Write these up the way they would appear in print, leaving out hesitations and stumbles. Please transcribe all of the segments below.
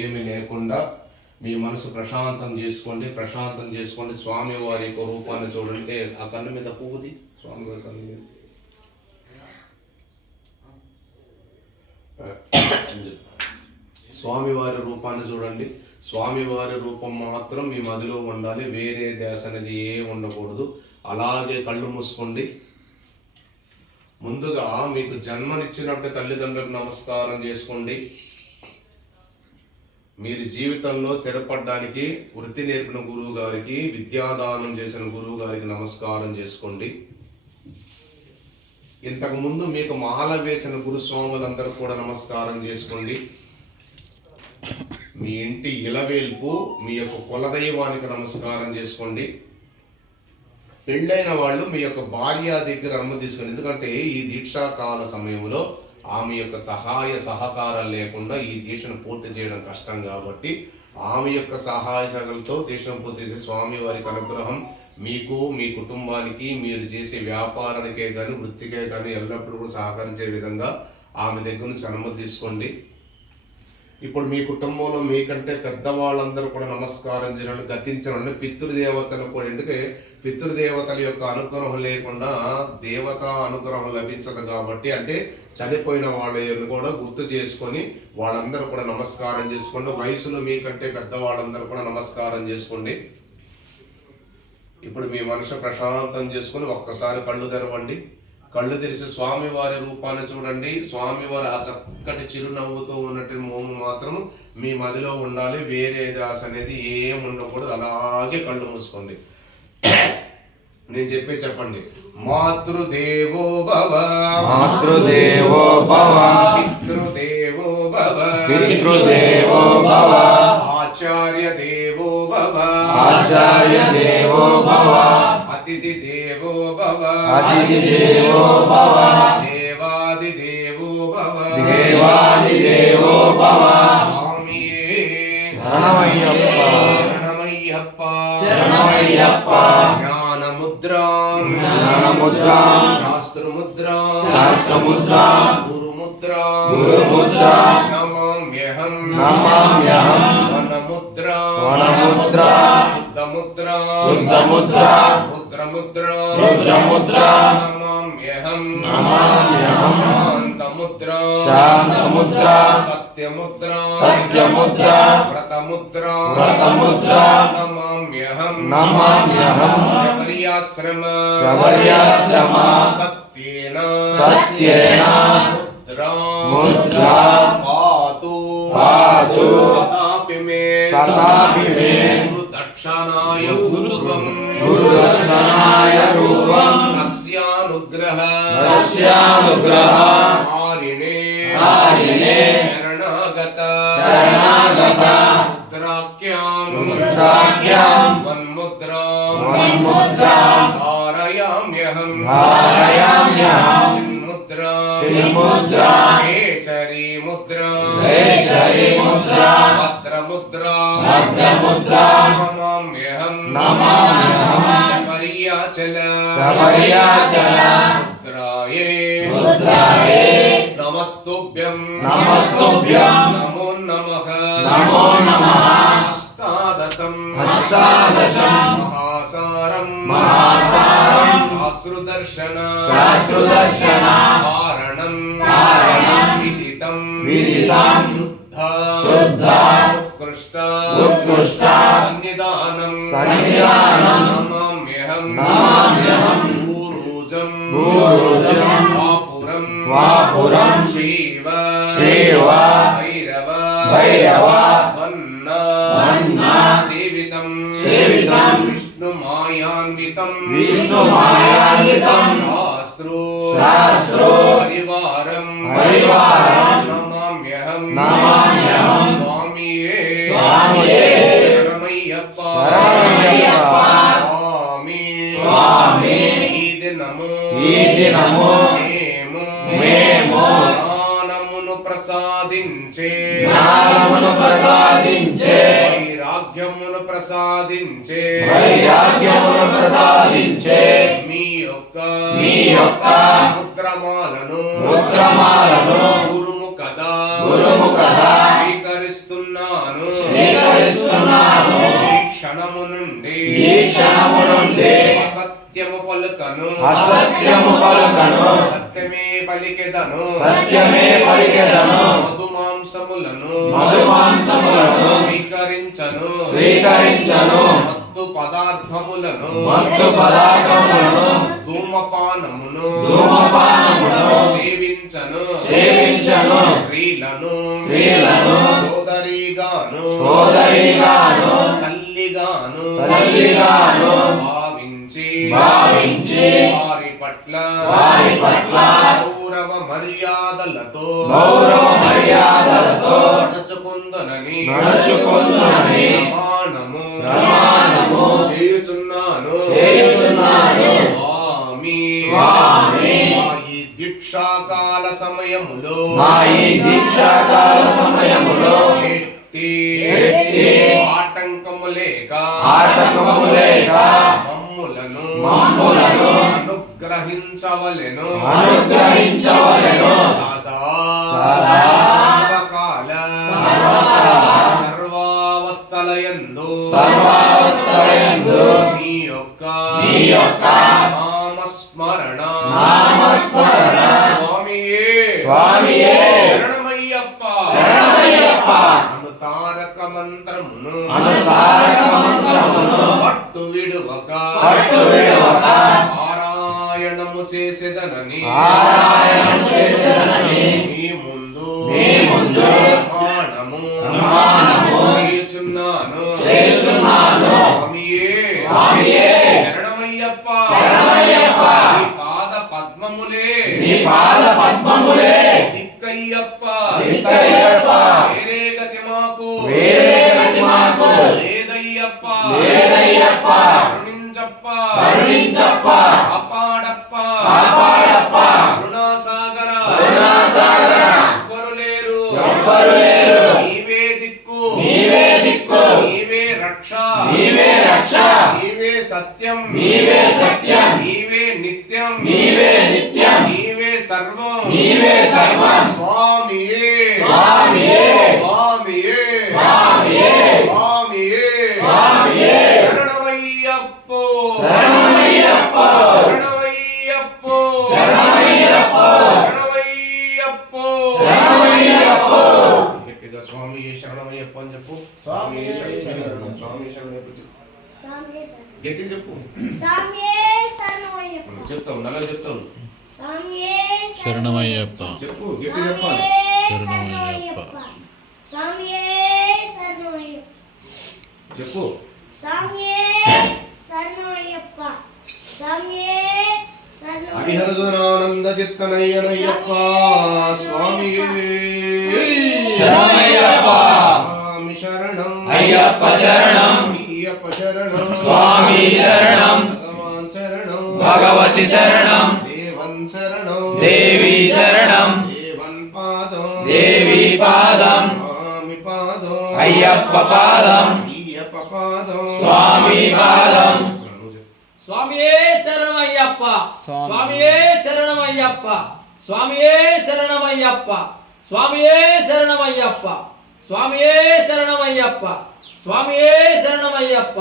ఏమి లేకుండా మీ మనసు ప్రశాంతం చేసుకోండి. స్వామి వారి యొక్క రూపాన్ని చూడండి. ఆ కన్ను మీద పువ్వుది, స్వామి వారి కన్ను మీద. స్వామివారి రూపాన్ని చూడండి. స్వామివారి రూపం మాత్రం మీ మదిలో ఉండాలి. వేరే ధ్యాస అనేది ఏ ఉండకూడదు. అలాగే కళ్ళు మూసుకోండి. ముందుగా మీకు జన్మనిచ్చినట్టు తల్లిదండ్రులకు నమస్కారం చేసుకోండి. మీరు జీవితంలో స్థిరపడడానికి వృత్తి నేర్పిన గురువు గారికి, విద్యాదానం చేసిన గురువు గారికి నమస్కారం చేసుకోండి. ఇంతకుముందు మీకు మాల వేసిన గురుస్వాములందరూ కూడా నమస్కారం చేసుకోండి. మీ ఇంటి ఇలవేల్పు మీ యొక్క కులదైవానికి నమస్కారం చేసుకోండి. పెళ్ళైన వాళ్ళు మీ యొక్క భార్య దగ్గర అనుమతి తీసుకోండి. ఎందుకంటే ఈ దీక్షాకాల సమయంలో ఆమె యొక్క సహాయ సహకారాలు లేకుండా ఈ దీక్షను పూర్తి చేయడం కష్టం కాబట్టి ఆమె యొక్క సహాయ సహకారంతో దీక్షను పూర్తి చేసే స్వామి వారికి అనుగ్రహం మీకు, మీ కుటుంబానికి, మీరు చేసే వ్యాపారానికే కానీ వృత్తికే కానీ ఎల్లప్పుడూ సహకరించే విధంగా ఆమె దగ్గర నుంచి అనుమతి తీసుకోండి. ఇప్పుడు మీ కుటుంబంలో మీకంటే పెద్దవాళ్ళందరూ కూడా నమస్కారం చేయాలని గతించండి. పితృదేవతలు కూడా, ఎందుకంటే పితృదేవతల యొక్క అనుగ్రహం లేకుండా దేవత అనుగ్రహం లభించదు కాబట్టి, అంటే చనిపోయిన వాళ్ళని కూడా గుర్తు చేసుకొని వాళ్ళందరూ కూడా నమస్కారం చేసుకోండి. వయసులో మీకంటే పెద్దవాళ్ళందరూ కూడా నమస్కారం చేసుకోండి. ఇప్పుడు మీ మనసు ప్రశాంతం చేసుకొని ఒక్కసారి కళ్ళు తెరవండి. కళ్ళు తెరిచి స్వామివారి రూపాన్ని చూడండి. స్వామివారి ఆ చక్కటి చిరునవ్వుతో ఉన్నట్టు మోము మాత్రం మీ మదిలో ఉండాలి. వేరే దాస అనేది ఏం ఉండకూడదు. అలాగే కళ్ళు మూసుకోండి. నేను చెప్పండి. మాతృదేవో భవ, మాతృదేవో భవ, పితృదేవో భవ, పితృదేవో భవ, ఆచార్య దేవో భవ, ఆచార్య దేవో భవ, అతిథి దేవో భవ, అతిథి దేవో భవ, దేవాది దేవో భవ, దేవాది దేవో భవ. స్వామియే శరణమయ్యప్ప, శరణమయ్యప్ప, శరణమయ్యప్ప. జ్ఞానముద్రాం, జ్ఞానముద్రాం, శాస్త్రముద్రాం, శాస్త్రముద్రాం, గురుముద్రాం, గురుముద్రాం, నమామ్యహం, నమామ్యహం. వనముద్రాం, వనముద్రాం, శుద్ధముద్రాం, శుద్ధముద్రాం, రుద్రముద్రాం, రుద్రముద్రాం, నమామ్యహం, నమామ్యహం. శాంతముద్రాం, శాంతముద్రాం, సత్యముద్రాం, సత్యముద్రాం, వ్రతముద్రాం, వ్రతముద్రాం, నమామ్యహం, నమామ్యహం. శబర్యాశ్రమ, శబర్యాశ్రమ, సత్యేన, సత్యేన, ముద్రా, ముద్రా, పాతు, పాతు, సదాపి మే, సదాపి మే, గురుదక్షిణాయ పూర్వం, గురుదక్షిణాయ పూర్వం, తస్యానుగ్రహ, తస్యానుగ్రహ, హారిణే, హారిణే, శరణాగత, శరణాగత, ముద్రాఖ్యాం, ముద్రాఖ్యాం, వన్ముద్రాం, వన్ముద్రాం, ధారయామ్యహం, ధారయామ్యహం, చిన్ముద్రాం, చిన్ముద్రాం, హేచరీ ముద్రాం, హేచరీ ముద్రాం, భద్రముద్రాం, భద్రముద్రాం, నమామ్యహం, నమామ్యహం. శబర్యాచల, శబర్యాచల, ముద్రాయే, ముద్రాయే, నమస్తుభ్యం, నమస్తుభ్యం, నమో నమః, నమో నమః. అష్టాదశం, అష్టాదశం, మహాసారం, మహాసారం, శాస్త్రదర్శన, శాస్త్రదర్శన, కారణం, కారణం, విదితం, విదితం, శుద్ధ, శుద్ధ, ఉత్కృష్ట, ఉత్కృష్ట, సన్నిధానం, సన్నిధానం, నమామ్యహం, నమామ్యహం. పూర్వజం, పూర్వజం, వాపురం, వాపురం, శివ, శివ, భైరవ, భైరవ, వన్న, వన్న, సేవితం, సేవితం, విష్ణుమాయాన్వితం, విష్ణుమాయాన్వితం, శాస్త్రో, శాస్త్రో, పరివారం, పరివారం, నమామ్యహం, నమామ్యహం. స్వామియే, స్వామియే, శరణమయ్యప్ప, శరణమయ్యప్ప, స్వామి, స్వామి. ఈ దినము, ఈ దినము మేము మేము ప్రసాదించే, జ్ఞానమును ప్రసాదించే, వైరాగ్యమును ప్రసాదించే, వైరాగ్యమును ప్రసాదించే, మీ యొక్క ముద్రమాలను రుద్రమాలను గురుముఖదా గురుముఖదా స్వీకరిస్తున్నా స్వీకరిస్తున్నాను స్వీకరిస్తున్నాను. ఈ క్షణము నుండి అసత్యము పలుకను అసత్యము పలుకను. సత్యమే పలికెదను సత్యమే పలికెదను. మధుమాంసములను స్వీకరించను మత్తు పదార్థములను ధూమపానమును సేవించను స్త్రీలను సోదరిగాను తల్లిగాను భావించి వారి పట్ల గౌరవ మర్యాదలతో నడుచుకుందునని ప్రమాణము చేయుచున్నాను స్వామి ఈ దీక్షాకాల సమయములో ఎట్టి ఆటంకము లేక మమ్ములను అనుగ్రహించవలెను సదా సర్వకాల సర్వావస్థలయందు నీ యొక్క నామస్మరణ స్వామియే శరణమయ్యప్ప అను తారక మంత్రమును పట్టు విడువక పారాయణము చేసేదనని మీ ముందు ప్రమాణము చేయుచున్నాను స్వామియే శరణమయ్యప్ప నీ పాద పద్మములే దిక్కయ్యప్ప వేరే గతి మాకు లేదయ్యప్ప కరుణించప్ప కాపాడప్ప కరుణాసాగర ఎవ్వరు లేరు నీవే దిక్కు నీవే రక్ష నీవే సత్యం నీవే నిత్యం నీవే సర్వం స్వామియే శరణమయ్యప్పో గట్టిగా స్వామియే శరణమయ్యప్ప అని చెప్పు. స్వామియే శరణమయ్యప్ప చెప్పు. గట్టి చెప్పు. చెప్తాం నల్లగా చెప్తాం. శరణమయ్యప్ప చెప్పు గట్టి చెప్పాలి. శరణమయ్యప్ప చెప్పు. హరిహరజనానంద చిత్తనయ్యనయ్యప్ప స్వామియే శరణమయ్యప్ప. స్వామి శరణం అయ్యప్ప శరణం. అయ్యప్ప శరణం స్వామి శరణం. భగవాన్ శరణం భగవతి శరణం. దేవన్ శరణం దేవి శరణం. దేవన్ పాదం దేవి పాదం. స్వామి పాదం అయ్యప్ప పాదం. అయ్యప్ప పాదం స్వామి పాదం. స్వామియే శరణమయ్యప్ప స్వామియే శరణమయ్యప్ప స్వామియే శరణమయ్యప్ప స్వామియే శరణమయ్యప్ప స్వామియే శరణమయ్యప్ప స్వామియే శరణమయ్యప్ప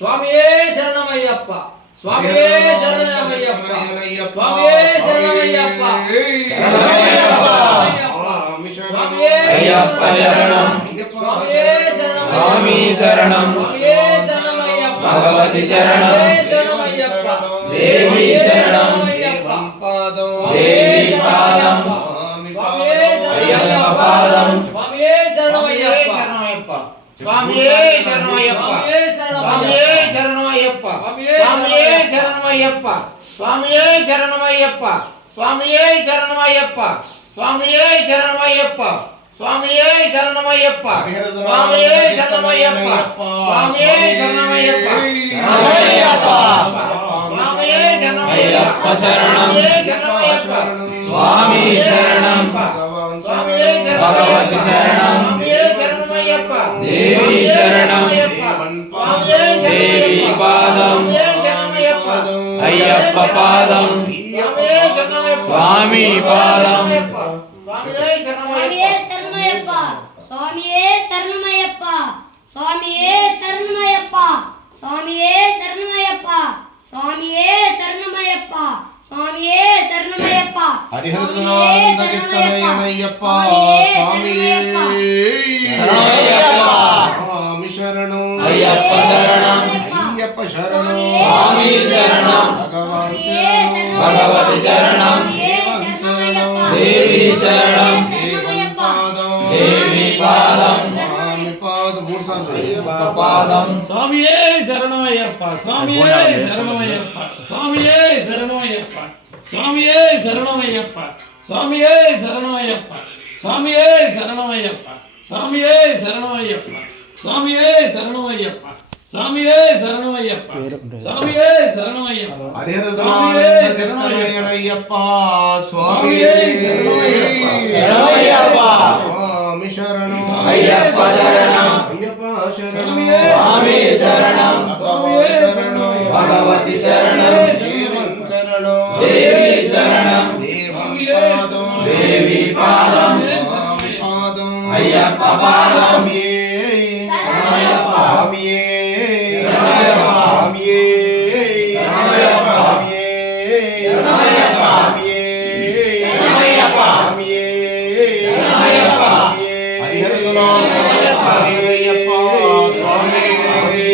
స్వామియే శరణమయ్యప్ప స్వామియే శరణమయ్యప్ప స్వామియే శరణమయ్యప్ప స్వామియే అయ్యప్ప శరణం. స్వామియే శరణమయ్యప్ప స్వామి శరణం. స్వామియే శరణమయ్యప్ప భగవతి శరణం. శరణమయ్యప్ప దేవి శరణం. దేవన్ పాదం దేవి పాదం. స్వామి అయ్యప్ప పాదం. స్వామియే శరణమయ్యప్ప స్వామియే శరణమయ్యప్ప. స్వామియే శరణమయ్యప్ప. స్వామియే శరణమయ్యప్ప. స్వామియే శరణమయ్యప్ప. స్వామియే శరణమయ్యప్ప. స్వామియే శరణమయ్యప్ప. స్వామియే శరణమయ్యప్ప. స్వామియే శరణమయ్యప్ప. స్వామియే శరణమయ్యప్ప. స్వామియే అయ్యప్ప శరణం. స్వామి శరణం. భగవతి శరణం. దేవి శరణం. దేవి పాదం. అయ్యప్ప పాదం. స్వామి పాదం. స్వామియే శరణమయ్యప్ప. స్వామియే శరణమయ్యప్ప. స్వామియే శరణమయ్యప్ప స్వామియే శరణమయ్యప్ప స్వామియే శరణమయ్యప్ప స్వామియే శరణమయ్యప్ప హరిహరనామయ్యప్ప స్వామియే స్వామి శరణం అయ్యప్ప శరణం అయ్యప్ప శరణం స్వామి శరణం భగవాన్ శరణం భగవతి శరణం దేవి శరణం దేవి పాదం స్వామి పాదం మూడు సార్లు పాదం స్వామియే శరణమయ్యప్ప స్వామియే శరణమయ్యప్ప స్వామియే శరణమయ్యప్ప స్వామియే శరణమయ్యప్ప స్వామియే శరణమయ్యప్ప స్వామియే శరణమయ్యప్ప స్వామియే శరణమయ్యప్ప స్వామియే శరణమయ్యప్ప స్వామియే శరణమయ్యప్ప స్వామియే శరణమయ్యప్ప హరిహరనామయ్యప్ప స్వామియే శరణమయ్యప్ప స్వామి శరణం అయ్యప్ప శరణం అయ్యప్ప శరణం స్వామి శరణం భగవాన్ శరణం భగవతి శరణం దేవన్ శరణం దేవి శరణం దేవం పాదం దేవి పాదం స్వామి పాదం అయ్యప్ప పాదం శరణమయ్యప్ప స్వామియే స్వామియే శరణమయ్యప్ప శరణమయ్యప్ప శరణమయ్యప్ప స్వామియే శరణమయ్యప్ప హరిహరనామయ్యప్ప స్వామి స్వామి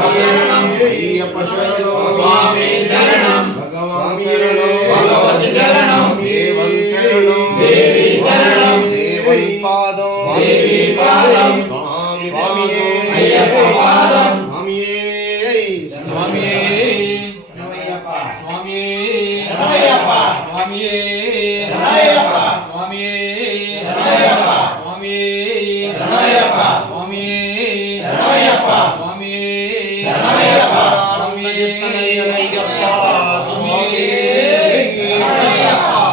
శరణం అయ్యప్ప శరణం స్వామి శరణం భగవాన్ శరణం భగవతి శరణం దేవన్ శరణం దేవి శరణం దేవై పాదం దేవి పాదం స్వామి స్వామియే పాదం అయ్యప్ప పాదం స్వామియే స్వామియే శరణమయ్యప్ప స్వామియే శరణమయ్యప్ప స్వామియే శరణమయ్యప్ప స్వామియే శరణమయ్యప్ప స్వామియే శరణమయ్యప్ప స్వామియే శరణమయ్యప్ప స్వామియే శరణమయ్యప్ప ఆనందగిత్తనయ్యనయ్యప్ప స్వామి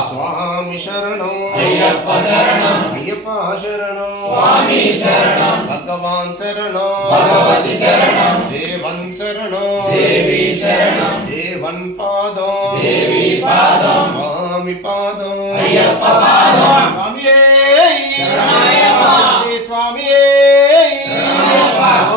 స్వామి శరణం అయ్యప్ప శరణం అయ్యప్ప శరణం స్వామి శరణం భగవాన్ శరణం భగవతి శరణం దేవన్ శరణం దేవి శరణం దేవన్ పాదం దేవి పాదం స్వామి పాదం అయ్యప్ప పాదం